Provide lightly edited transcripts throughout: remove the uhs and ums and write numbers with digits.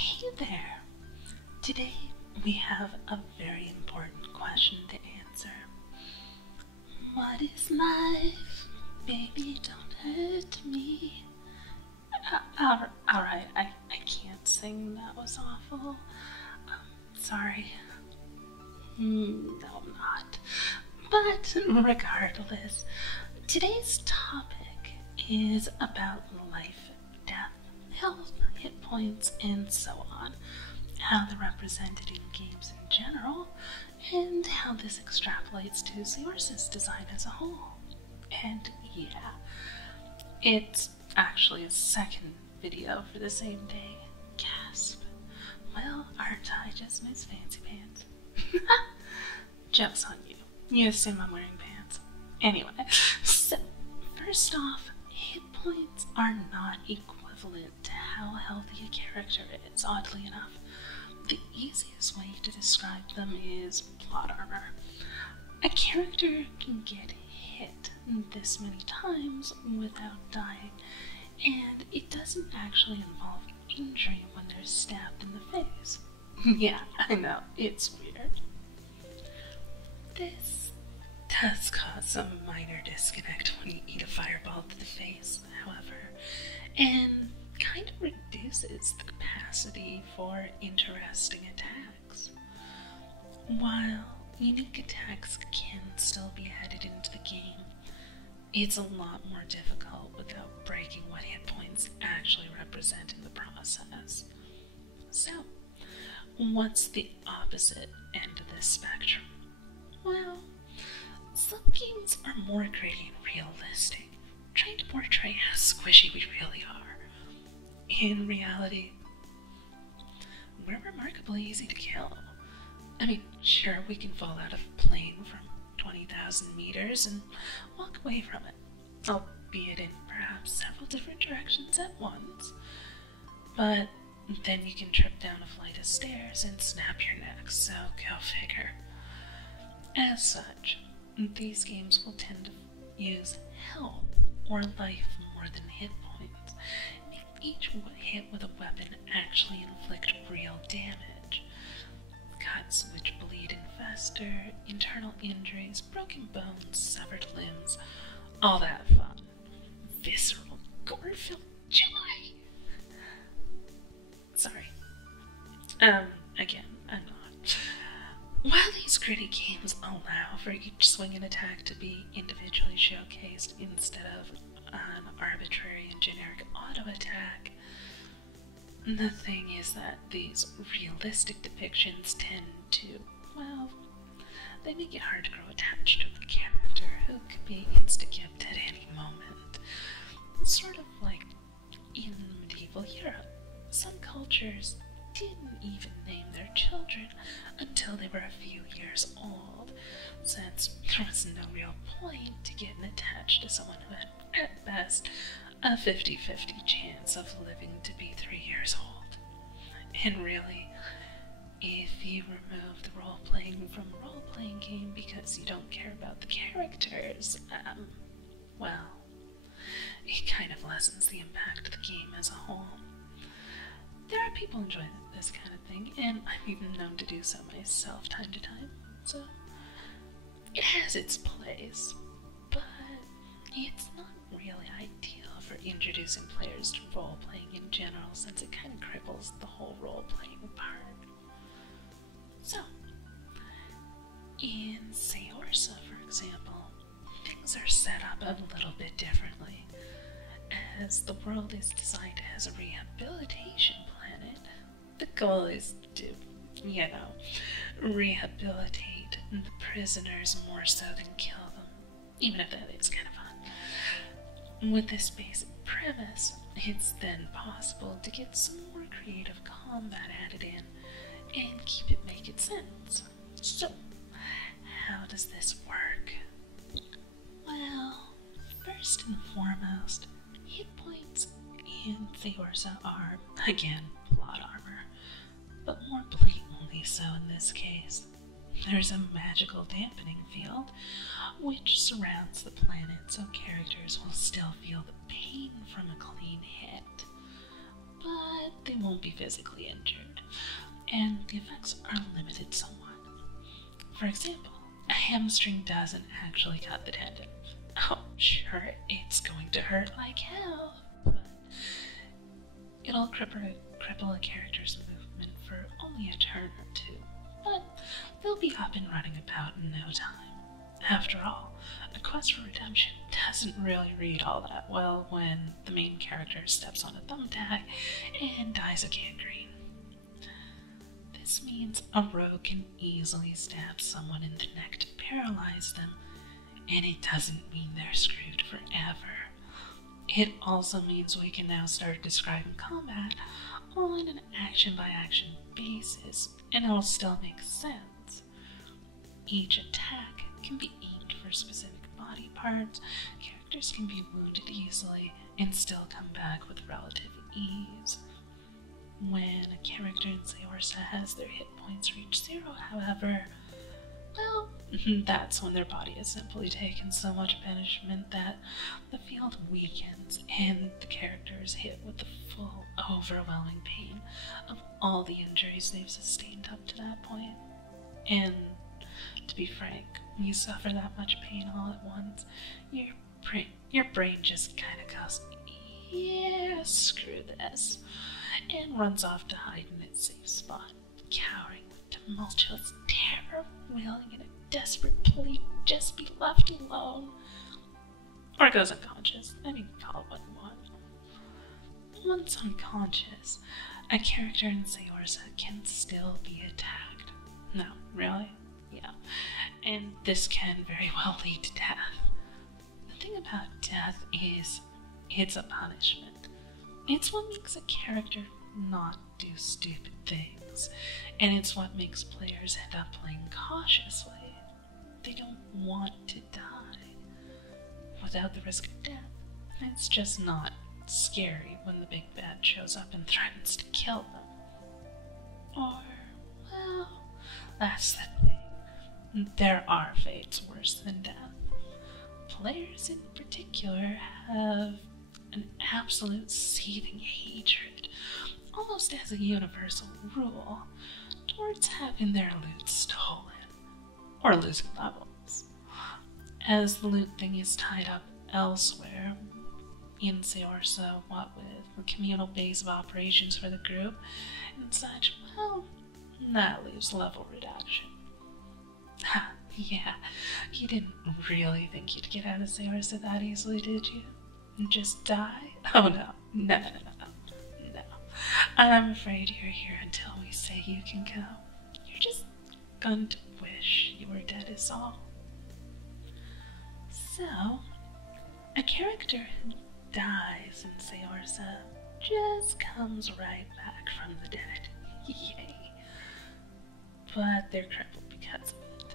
Hey there! Today we have a very important question to answer. What is life? Baby, don't hurt me. Alright, I can't sing. That was awful. Sorry. No, I'm not. But regardless, today's topic is about life, death, health, hit points, and so on. How they're represented in games in general, and how this extrapolates to Saorsa's design as a whole. And yeah, it's actually a second video for the same day. Gasp. Well, aren't I just Miss Fancy Pants? Joke's on you. You assume I'm wearing pants. Anyway, so first off, hit points are not equivalent to how healthy a character is, oddly enough. The easiest way to describe them is plot armor. A character can get hit this many times without dying, and it doesn't actually involve injury when they're stabbed in the face. Yeah, I know, it's weird. This does cause some minor disconnect when you eat a fireball to the face, however, and kind of reduces the capacity for interesting attacks. While unique attacks can still be added into the game, it's a lot more difficult without breaking what hit points actually represent in the process. So, what's the opposite end of this spectrum? Well, some games are more gritty and realistic, trying to portray how squishy we really are. In reality, we're remarkably easy to kill. I mean, sure, we can fall out of a plane from 20,000 meters and walk away from it, albeit in perhaps several different directions at once. But then you can trip down a flight of stairs and snap your neck, so go figure. As such, these games will tend to use health or life more than hit points, make each hit with a weapon actually inflict real damage. Cuts which bleed and fester, internal injuries, broken bones, severed limbs, all that fun. Visceral, gore-filled joy. Sorry. Again, I'm not. While these gritty games allow for each swing and attack to be individually showcased instead of an arbitrary and generic auto attack, the thing is that these realistic depictions tend to, well, they make it hard to grow attached to a character who could be insta-kipped at any moment. Sort of like in medieval Europe, some cultures didn't even name their children until they were a few years old, since there was no real point to getting attached to someone who had, at best, a 50-50 chance of living to be 3 years old. And really, if you remove the role-playing from a role-playing game because you don't care about the characters, well, it kind of lessens the impact of the game as a whole. There are people enjoying this kind of thing, and I'm even known to do so myself time to time, so it has its place, but it's not really ideal for introducing players to role-playing in general, since it kind of cripples the whole role-playing part. So, in Saorsa, for example, things are set up a little bit differently. As the world is designed as a rehabilitation planet, the goal is to, rehabilitate the prisoners more so than kill them, even if that is kind of fun. With this basic premise, it's then possible to get some more creative combat added in and keep it making sense. So, how does this work? Well, first and foremost, hit points in Saorsa are, again, plot armor, but more blatantly so in this case. There's a magical dampening field, which surrounds the planet so characters will still feel the pain from a clean hit. but they won't be physically injured, and the effects are limited somewhat. For example, a hamstring doesn't actually cut the tendon. Oh, sure, it's going to hurt like hell, but it'll cripple a character's movement for only a turn or two, but they'll be up and running about in no time. After all, A Quest for Redemption doesn't really read all that well when the main character steps on a thumbtack and dies of gangrene. This means a rogue can easily stab someone in the neck to paralyze them, and it doesn't mean they're screwed forever. It also means we can now start describing combat on an action-by-action basis, and it'll still make sense. Each attack can be aimed for specific body parts, characters can be wounded easily, and still come back with relative ease. When a character in Saorsa has their hit points reach 0, however, well, that's when their body has simply taken so much punishment that the field weakens and the character is hit with the full, overwhelming pain of all the injuries they've sustained up to that point. And to be frank, when you suffer that much pain all at once, your brain just kind of goes, yeah, screw this, and runs off to hide in its safe spot, cowering with tumultuous terror, wailing in a desperate plea to just be left alone. Or it goes unconscious. I mean, call it what you want. Once unconscious, a character in Saorsa can still be attacked. No, really? Yeah. And this can very well lead to death. The thing about death is, it's a punishment. It's what makes a character not do stupid things, and it's what makes players end up playing cautiously. They don't want to die without the risk of death. It's just not scary when the big bad shows up and threatens to kill them. Or, well, that's the thing. There are fates worse than death. Players in particular have an absolute seething hatred, almost as a universal rule, towards having their loot stolen, or losing levels. As the loot thing is tied up elsewhere, in Saorsa, what with the communal base of operations for the group and such, well, that leaves level reduction. Ha, yeah, you didn't really think you'd get out of Saorsa that easily, did you? And just die? Oh no, no. I'm afraid you're here until we say you can go. You're just going to wish you were dead is all. So, a character who dies in Saorsa just comes right back from the dead. Yay. But they're crippled because of it.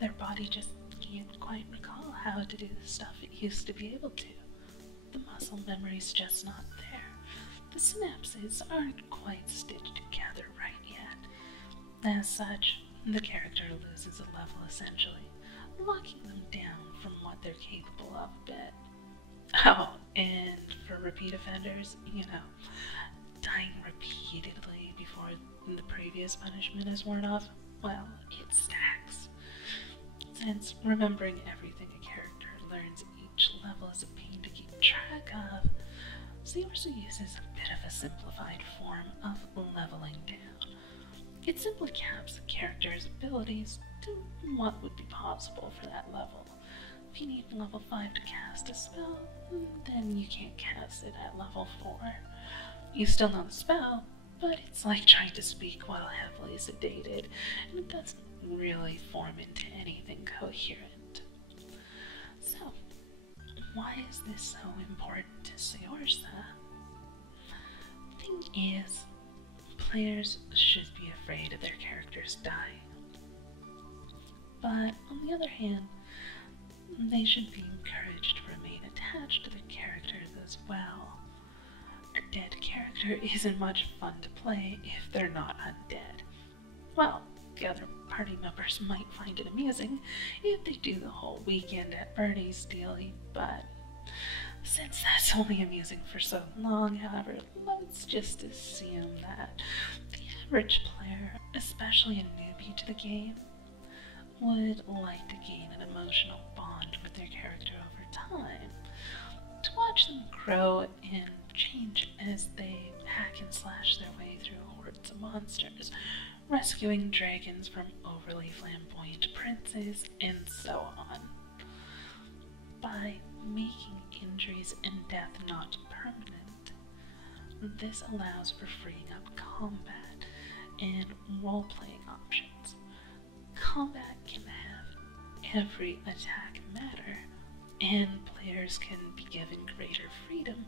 Their body just can't quite recall how to do the stuff it used to be able to. The muscle memory's just not there. The synapses aren't quite stitched together right yet. As such, the character loses a level essentially, locking them down from what they're capable of a bit. Oh, and for repeat offenders, dying repeatedly before the previous punishment is worn off, well, it stacks. Since remembering everything a character learns each level is a pain to keep track of, Saorsa uses a bit of a simplified form of leveling down. It simply caps the character's abilities to what would be possible for that level. If you need level 5 to cast a spell, then you can't cast it at level 4. You still know the spell, but it's like trying to speak while heavily sedated, and it doesn't really form into anything coherent. So, why is this so important to Saorsa? The thing is, players should be afraid of their characters dying. But on the other hand, they should be encouraged to remain attached to their characters as well. A dead character isn't much fun to play if they're not undead. Well, the other party members might find it amusing if they do the whole weekend at Bernie's dealy, but since that's It's only amusing for so long, however, let's just assume that the average player, especially a newbie to the game, would like to gain an emotional bond with their character over time, to watch them grow and change as they hack and slash their way through hordes of monsters, rescuing dragons from overly flamboyant princes, and so on. By making injuries and death not permanent, this allows for freeing up combat and role-playing options. Combat can have every attack matter, and players can be given greater freedom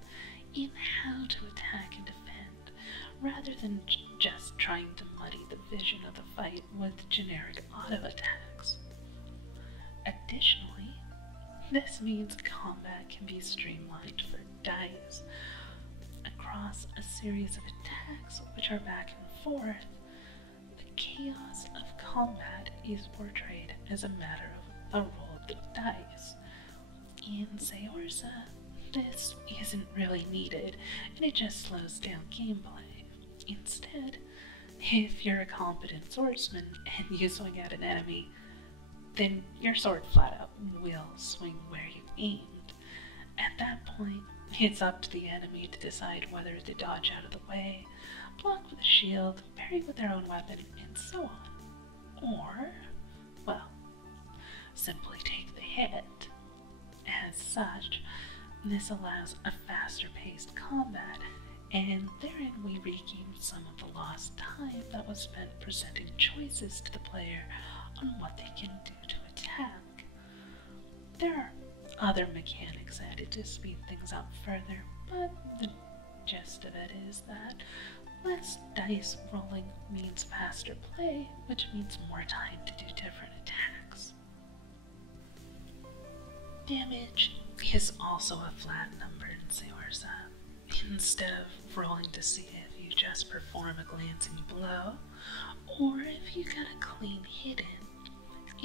in how to attack and defend, rather than just trying to muddy the vision of the fight with generic auto-attacks. Additionally, this means combat can be streamlined for dice. Across a series of attacks which are back and forth, the chaos of combat is portrayed as a matter of a roll of the dice. In Saorsa, this isn't really needed, and it just slows down gameplay. Instead, if you're a competent swordsman and you swing at an enemy, then your sword flat out will swing where you aimed. At that point, it's up to the enemy to decide whether to dodge out of the way, block with a shield, parry with their own weapon, and so on. Or, well, simply take the hit. As such, this allows a faster-paced combat, and therein we regain some of the lost time that was spent presenting choices to the player on what they can do to attack. There are other mechanics added to speed things up further, but the gist of it is that less dice rolling means faster play, which means more time to do different attacks. Damage is also a flat number in Saorsa. Instead of rolling to see if you just perform a glancing blow, or if you got a clean hit in,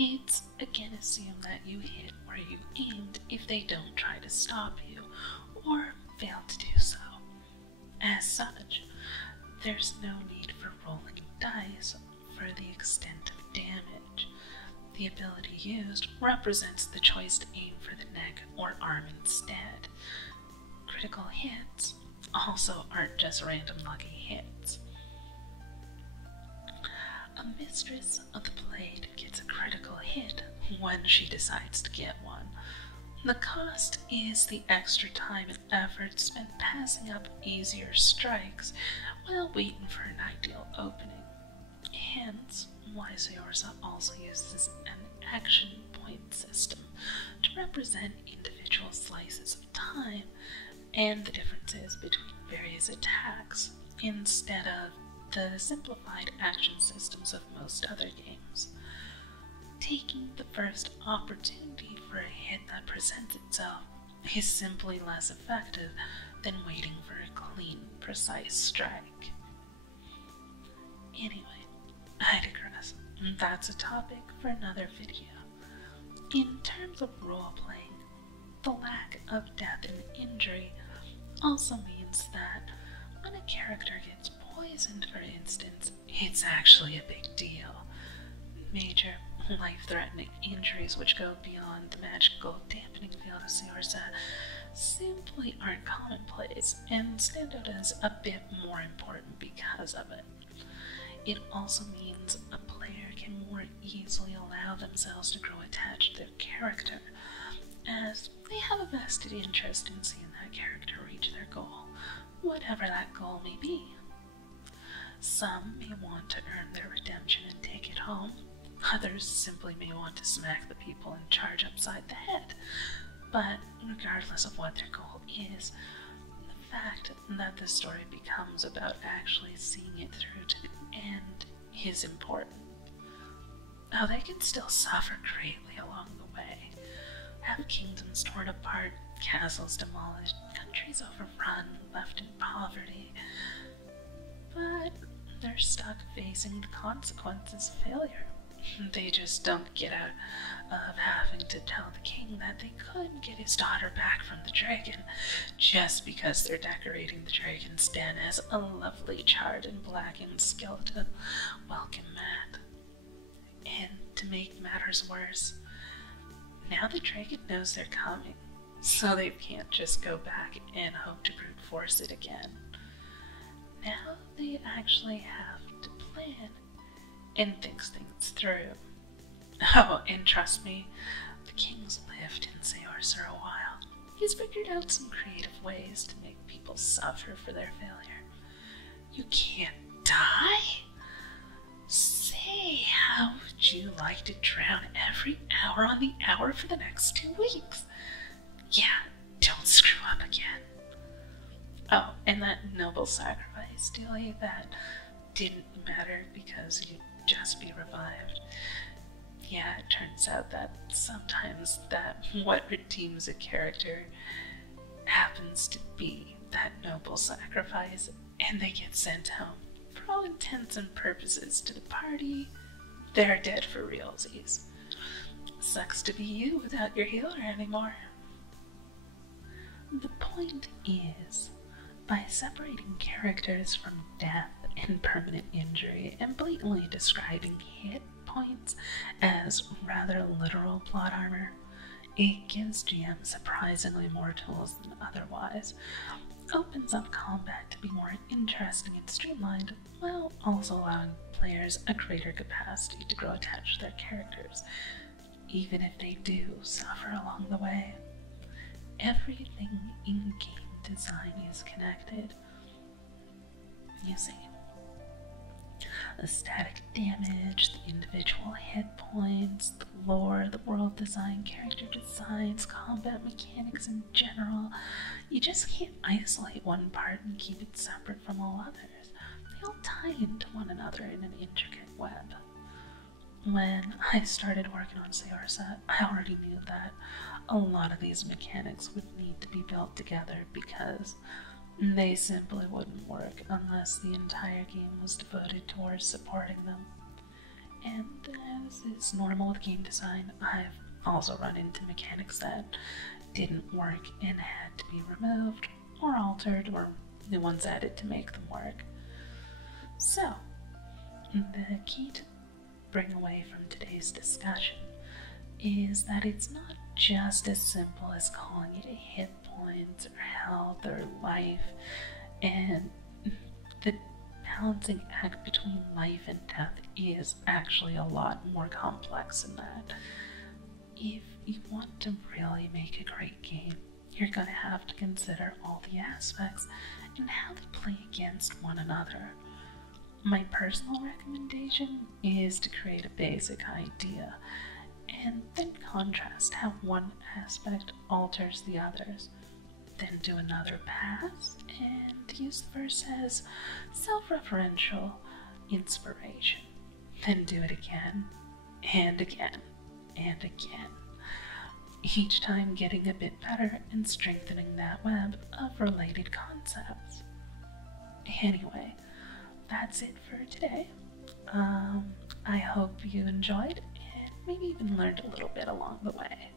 it's again assumed that you hit where you aimed if they don't try to stop you, or fail to do so. As such, there's no need for rolling dice for the extent of damage. The ability used represents the choice to aim for the neck or arm instead. Critical hits also aren't just random lucky hits. A mistress of the blade gets a critical hit when she decides to get one. The cost is the extra time and effort spent passing up easier strikes while waiting for an ideal opening. Hence, why Saorsa also uses an action point system to represent individual slices of time and the differences between various attacks, instead of the simplified action systems of most other games. Taking the first opportunity for a hit that presents itself is simply less effective than waiting for a clean, precise strike. Anyway, I digress. That's a topic for another video. In terms of role-playing, the lack of death and injury also means that when a character gets poisoned, for instance, it's actually a big deal. Major, life-threatening injuries which go beyond the magical dampening field of Saorsa simply aren't commonplace and stand out as a bit more important because of it. It also means a player can more easily allow themselves to grow attached to their character, as they have a vested interest in seeing that character reach their goal, whatever that goal may be. Some may want to earn their redemption and take it home. Others simply may want to smack the people in charge upside the head. But regardless of what their goal is, the fact that the story becomes about actually seeing it through to the end is important. Now, they can still suffer greatly along the way, have kingdoms torn apart, castles demolished, countries overrun, left in poverty, but they're stuck facing the consequences of failure, They just don't get out of having to tell the king that they couldn't get his daughter back from the dragon just because they're decorating the dragon's den as a lovely charred and blackened skeleton welcome mat. And to make matters worse, now the dragon knows they're coming, so they can't just go back and hope to brute force it again. Now they actually have to plan and think things through. Oh, and trust me, the king's lived in Saorsa a while. He's figured out some creative ways to make people suffer for their failure. You can't die? Say, how would you like to drown every hour on the hour for the next 2 weeks? Yeah, don't screw up again. Oh, and that noble sacrifice, dealie, that didn't matter because you'd just be revived. Yeah, it turns out that sometimes what redeems a character happens to be that noble sacrifice, and they get sent home. For all intents and purposes to the party, they're dead for realsies. Sucks to be you without your healer anymore. The point is, by separating characters from death and permanent injury and blatantly describing hit points as rather literal plot armor, it gives GM surprisingly more tools than otherwise, opens up combat to be more interesting and streamlined, while also allowing players a greater capacity to grow attached to their characters, even if they do suffer along the way. Everything in game design is connected. You see, the static damage, the individual hit points, the lore, the world design, character designs, combat mechanics in general. You just can't isolate one part and keep it separate from all others. They all tie into one another in an intricate web. When I started working on Saorsa, I already knew that a lot of these mechanics would need to be built together because they simply wouldn't work unless the entire game was devoted towards supporting them. And as is normal with game design, I've also run into mechanics that didn't work and had to be removed or altered or new ones added to make them work. So, the key to bring away from today's discussion is that it's not just as simple as calling it hit points or health or life, and the balancing act between life and death is actually a lot more complex than that. If you want to really make a great game, you're going to have to consider all the aspects and how they play against one another. My personal recommendation is to create a basic idea and then contrast how one aspect alters the others. Then do another pass and use the verse as self-referential inspiration. Then do it again and again and again, each time getting a bit better and strengthening that web of related concepts. Anyway, that's it for today. I hope you enjoyed and maybe even learned a little bit along the way.